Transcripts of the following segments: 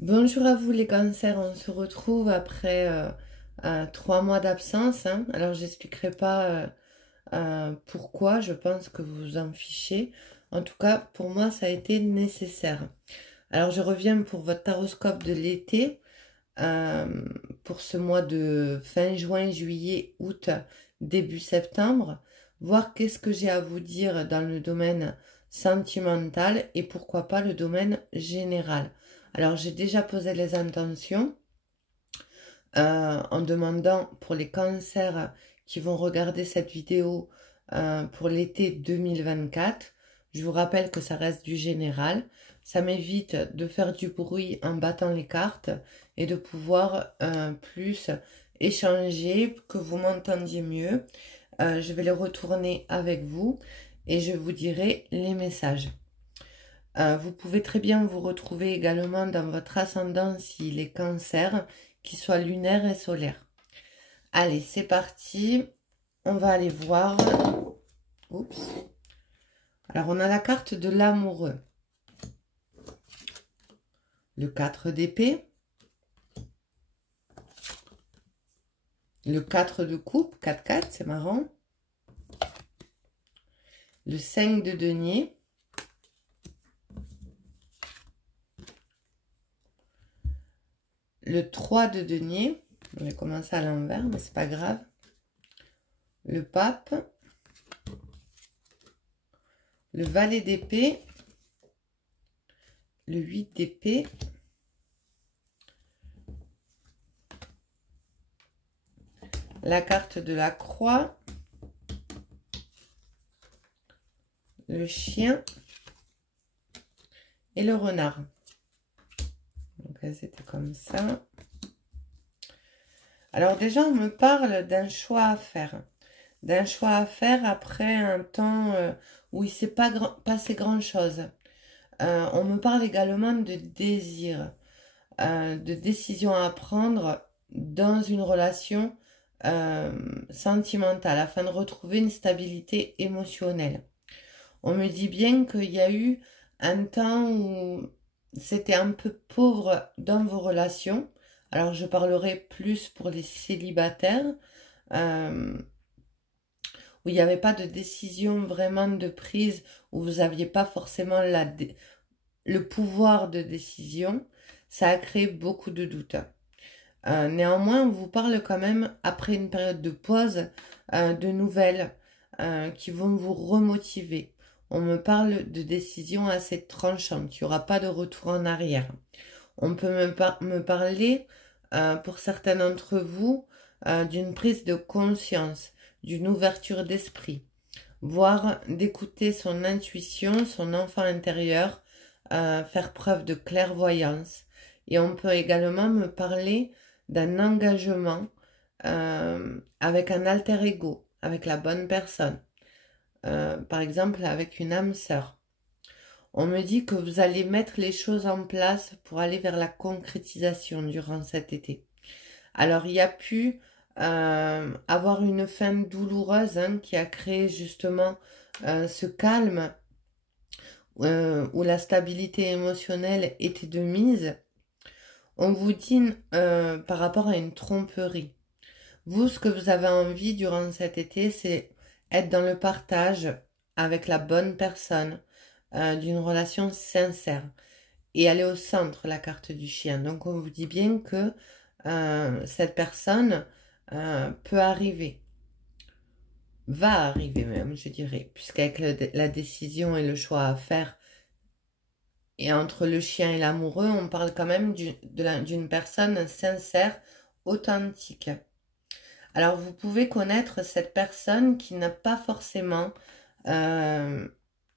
Bonjour à vous les cancers, on se retrouve après 3 mois d'absence, hein. Alors j'expliquerai pas pourquoi, je pense que vous vous en fichez. En tout cas, pour moi, ça a été nécessaire. Alors je reviens pour votre taroscope de l'été, euh, pour ce mois de fin juin, juillet, août, début septembre, voir qu'est-ce que j'ai à vous dire dans le domaine sentimental et pourquoi pas le domaine général. Alors j'ai déjà posé les intentions en demandant pour les cancers qui vont regarder cette vidéo pour l'été 2024. Je vous rappelle que ça reste du général. Ça m'évite de faire du bruit en battant les cartes et de pouvoir plus échanger, que vous m'entendiez mieux. Je vais les retourner avec vous et je vous dirai les messages. Vous pouvez très bien vous retrouver également dans votre ascendant s'il est cancer, qu'il soit lunaire et solaire. Allez, c'est parti. On va aller voir. Oups. Alors, on a la carte de l'amoureux. Le 4 d'épée. Le 4 de coupe, 4-4, c'est marrant. Le 5 de denier. Le 3 de denier. On va commencer à l'envers, mais c'est pas grave. Le pape. Le valet d'épée. Le 8 d'épée. La carte de la croix. Le chien. Et le renard. Donc là, c'était comme ça. Alors déjà, on me parle d'un choix à faire. D'un choix à faire après un temps où il ne s'est pas passé grand-chose. On me parle également de désir, de décision à prendre dans une relation sentimentale afin de retrouver une stabilité émotionnelle. On me dit bien qu'il y a eu un temps où c'était un peu pauvre dans vos relations. Alors je parlerai plus pour les célibataires, où il n'y avait pas de décision vraiment de prise, où vous n'aviez pas forcément le pouvoir de décision. Ça a créé beaucoup de doutes. Néanmoins, on vous parle quand même, après une période de pause, de nouvelles qui vont vous remotiver. On me parle de décisions assez tranchantes. Il n'y aura pas de retour en arrière. On peut me parler, pour certains d'entre vous, d'une prise de conscience, d'une ouverture d'esprit, voire d'écouter son intuition, son enfant intérieur, faire preuve de clairvoyance. Et on peut également me parler d'un engagement avec un alter ego, avec la bonne personne. Par exemple, avec une âme sœur. On me dit que vous allez mettre les choses en place pour aller vers la concrétisation durant cet été. Alors, il y a pu avoir une fin douloureuse qui a créé justement ce calme où la stabilité émotionnelle était de mise. On vous dit par rapport à une tromperie. Vous, ce que vous avez envie durant cet été, c'est être dans le partage avec la bonne personne, d'une relation sincère. Et aller au centre, la carte du chien. Donc on vous dit bien que cette personne peut arriver, va arriver même, je dirais, puisqu'avec la décision et le choix à faire, et entre le chien et l'amoureux, on parle quand même d'une personne sincère, authentique. Alors vous pouvez connaître cette personne qui n'a pas forcément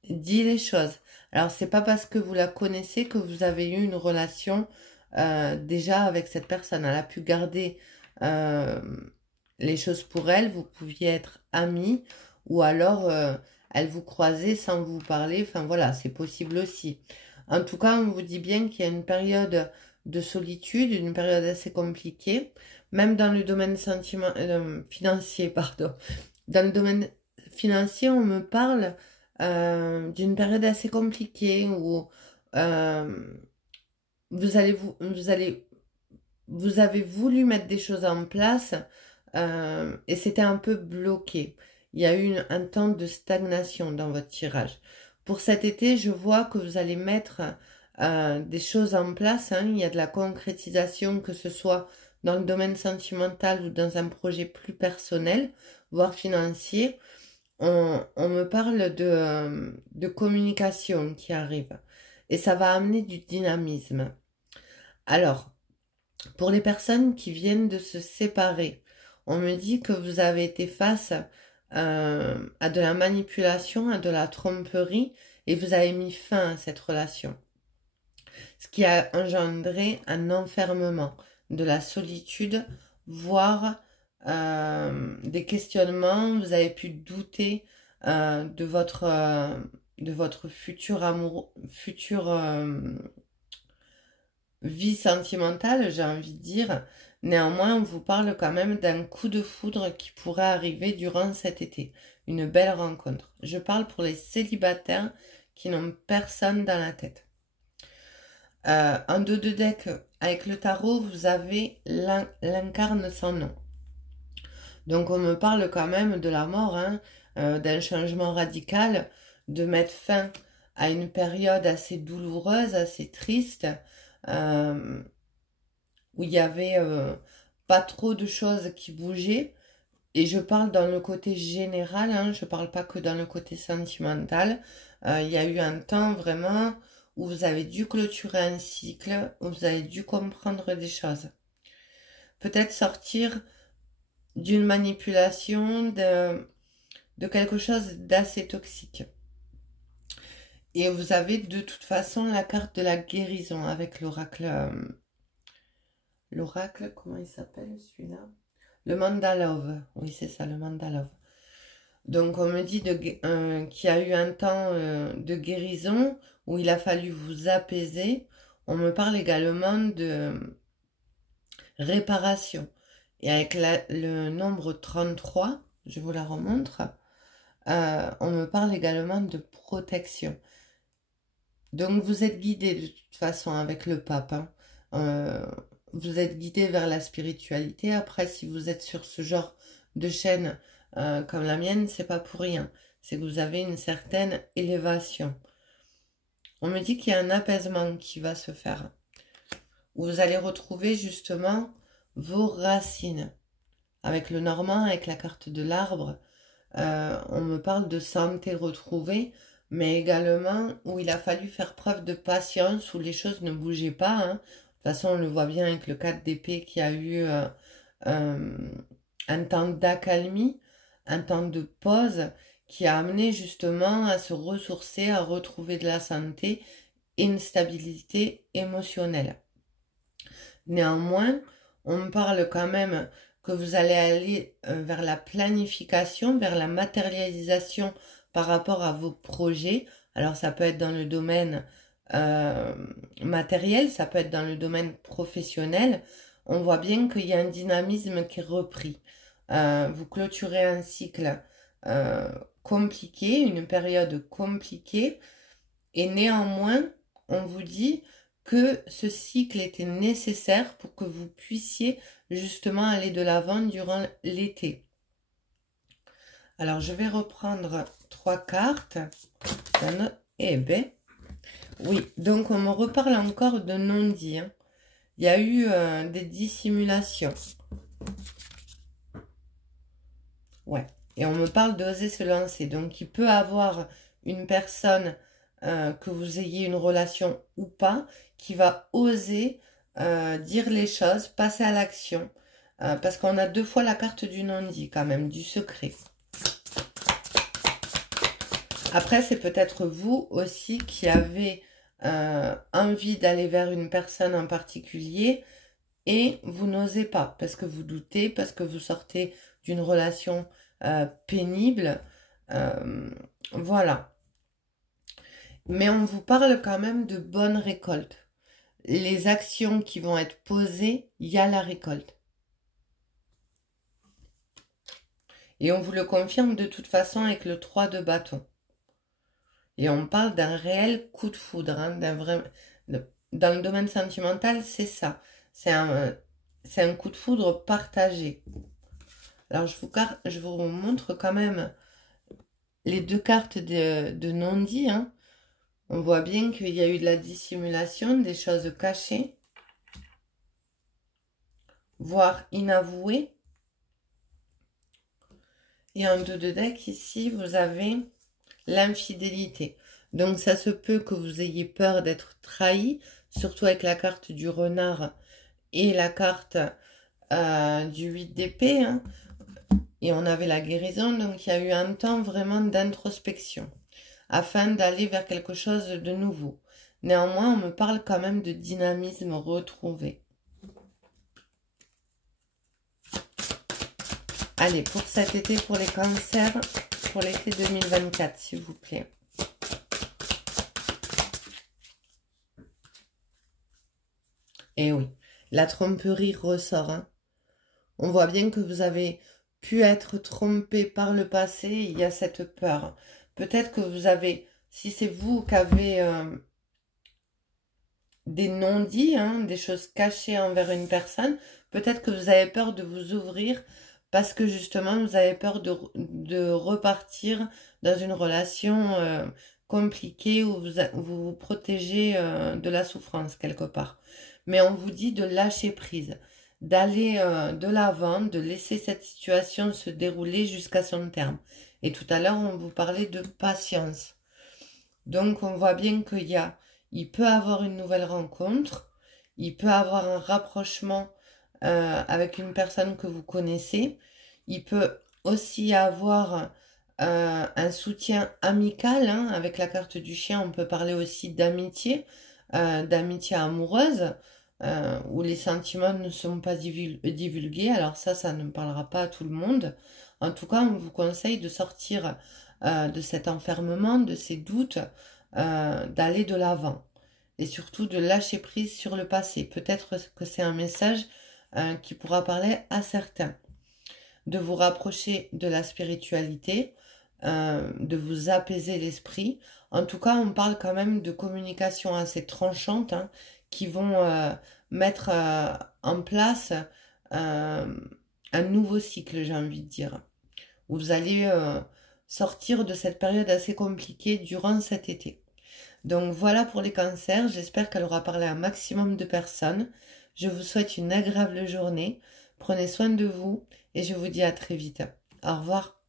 dit les choses. Alors c'est pas parce que vous la connaissez que vous avez eu une relation déjà avec cette personne. Elle a pu garder les choses pour elle, vous pouviez être amis, ou alors elle vous croisait sans vous parler. Enfin voilà, c'est possible aussi. En tout cas, on vous dit bien qu'il y a une période de solitude, une période assez compliquée, même dans le domaine financier, pardon. Dans le domaine financier, on me parle d'une période assez compliquée où vous avez voulu mettre des choses en place et c'était un peu bloqué. Il y a eu un temps de stagnation dans votre tirage. Pour cet été, je vois que vous allez mettre des choses en place, hein. Il y a de la concrétisation, que ce soit dans le domaine sentimental ou dans un projet plus personnel, voire financier. On me parle de communication qui arrive et ça va amener du dynamisme. Alors, pour les personnes qui viennent de se séparer, on me dit que vous avez été face à de la manipulation, à de la tromperie et vous avez mis fin à cette relation. Ce qui a engendré un enfermement, de la solitude, voire des questionnements. Vous avez pu douter de votre futur amour, futur vie sentimentale, j'ai envie de dire. Néanmoins, on vous parle quand même d'un coup de foudre qui pourrait arriver durant cet été. Une belle rencontre. Je parle pour les célibataires qui n'ont personne dans la tête. En dos de deck, avec le tarot, vous avez l'incarne sans nom. Donc on me parle quand même de la mort, hein, d'un changement radical, de mettre fin à une période assez douloureuse, assez triste, où il y avait pas trop de choses qui bougeaient. Et je parle dans le côté général, hein, je parle pas que dans le côté sentimental. Il y a eu un temps vraiment où vous avez dû clôturer un cycle, où vous avez dû comprendre des choses. Peut-être sortir d'une manipulation, de quelque chose d'assez toxique. Et vous avez de toute façon la carte de la guérison avec l'oracle. L'oracle, comment il s'appelle celui-là? Le Mandalove. Oui, c'est ça, le Mandalove. Donc on me dit qu'il y a eu un temps de guérison où il a fallu vous apaiser. On me parle également de réparation. Et avec le nombre 33, je vous la remontre, on me parle également de protection. Donc vous êtes guidé de toute façon avec le pape, hein. Vous êtes guidé vers la spiritualité. Après, si vous êtes sur ce genre de chaîne comme la mienne, c'est pas pour rien. C'est que vous avez une certaine élévation. On me dit qu'il y a un apaisement qui va se faire, où vous allez retrouver justement vos racines. Avec le normand, avec la carte de l'arbre, on me parle de santé retrouvée, mais également où il a fallu faire preuve de patience, où les choses ne bougeaient pas, hein. De toute façon, on le voit bien avec le 4 d'épée qui a eu un temps d'accalmie, un temps de pause, qui a amené justement à se ressourcer, à retrouver de la santé et une stabilité émotionnelle. Néanmoins, on me parle quand même que vous allez aller vers la planification, vers la matérialisation par rapport à vos projets. Alors ça peut être dans le domaine matériel, ça peut être dans le domaine professionnel. On voit bien qu'il y a un dynamisme qui est repris. Vous clôturez un cycle compliqué, une période compliquée, et néanmoins, on vous dit que ce cycle était nécessaire pour que vous puissiez justement aller de l'avant durant l'été. Alors, je vais reprendre 3 cartes. Eh ben, oui, donc on me reparle encore de non-dit, hein. Il y a eu des dissimulations. Ouais, et on me parle d'oser se lancer. Donc, il peut avoir une personne, que vous ayez une relation ou pas, qui va oser dire les choses, passer à l'action. Parce qu'on a 2 fois la carte du non-dit quand même, du secret. Après, c'est peut-être vous aussi qui avez envie d'aller vers une personne en particulier et vous n'osez pas parce que vous doutez, parce que vous sortez d'une relation pénible. Voilà. Mais on vous parle quand même de bonnes récoltes. Les actions qui vont être posées, il y a la récolte. Et on vous le confirme de toute façon avec le 3 de bâton. Et on parle d'un réel coup de foudre, hein, dans le domaine sentimental, c'est ça. C'est un coup de foudre partagé. Alors, je vous montre quand même les deux cartes de non-dit, hein. On voit bien qu'il y a eu de la dissimulation, des choses cachées, voire inavouées. Et en dos de deck, ici, vous avez l'infidélité. Donc, ça se peut que vous ayez peur d'être trahi, surtout avec la carte du renard et la carte du 8 d'épée, hein. Et on avait la guérison, donc il y a eu un temps vraiment d'introspection, afin d'aller vers quelque chose de nouveau. Néanmoins, on me parle quand même de dynamisme retrouvé. Allez, pour cet été, pour les cancers, pour l'été 2024, s'il vous plaît. Eh oui, la tromperie ressort, hein. On voit bien que vous avez pu être trompé par le passé, il y a cette peur. Peut-être que vous avez, si c'est vous qui avez des non-dits, hein, des choses cachées envers une personne, peut-être que vous avez peur de vous ouvrir parce que justement vous avez peur de repartir dans une relation compliquée où vous vous protégez de la souffrance quelque part. Mais on vous dit de lâcher prise, d'aller de l'avant, de laisser cette situation se dérouler jusqu'à son terme. Et tout à l'heure, on vous parlait de patience. Donc, on voit bien il peut avoir une nouvelle rencontre, il peut avoir un rapprochement avec une personne que vous connaissez, il peut aussi avoir un soutien amical, hein. Avec la carte du chien, on peut parler aussi d'amitié amoureuse, où les sentiments ne sont pas divulgués. Alors ça ne parlera pas à tout le monde. En tout cas, on vous conseille de sortir de cet enfermement, de ces doutes, d'aller de l'avant. Et surtout de lâcher prise sur le passé. Peut-être que c'est un message qui pourra parler à certains. De vous rapprocher de la spiritualité, de vous apaiser l'esprit. En tout cas, on parle quand même de communication assez tranchantes, hein, qui vont mettre en place un nouveau cycle, j'ai envie de dire, où vous allez sortir de cette période assez compliquée durant cet été. Donc voilà pour les cancers, j'espère qu'elle aura parlé à un maximum de personnes. Je vous souhaite une agréable journée, prenez soin de vous et je vous dis à très vite. Au revoir.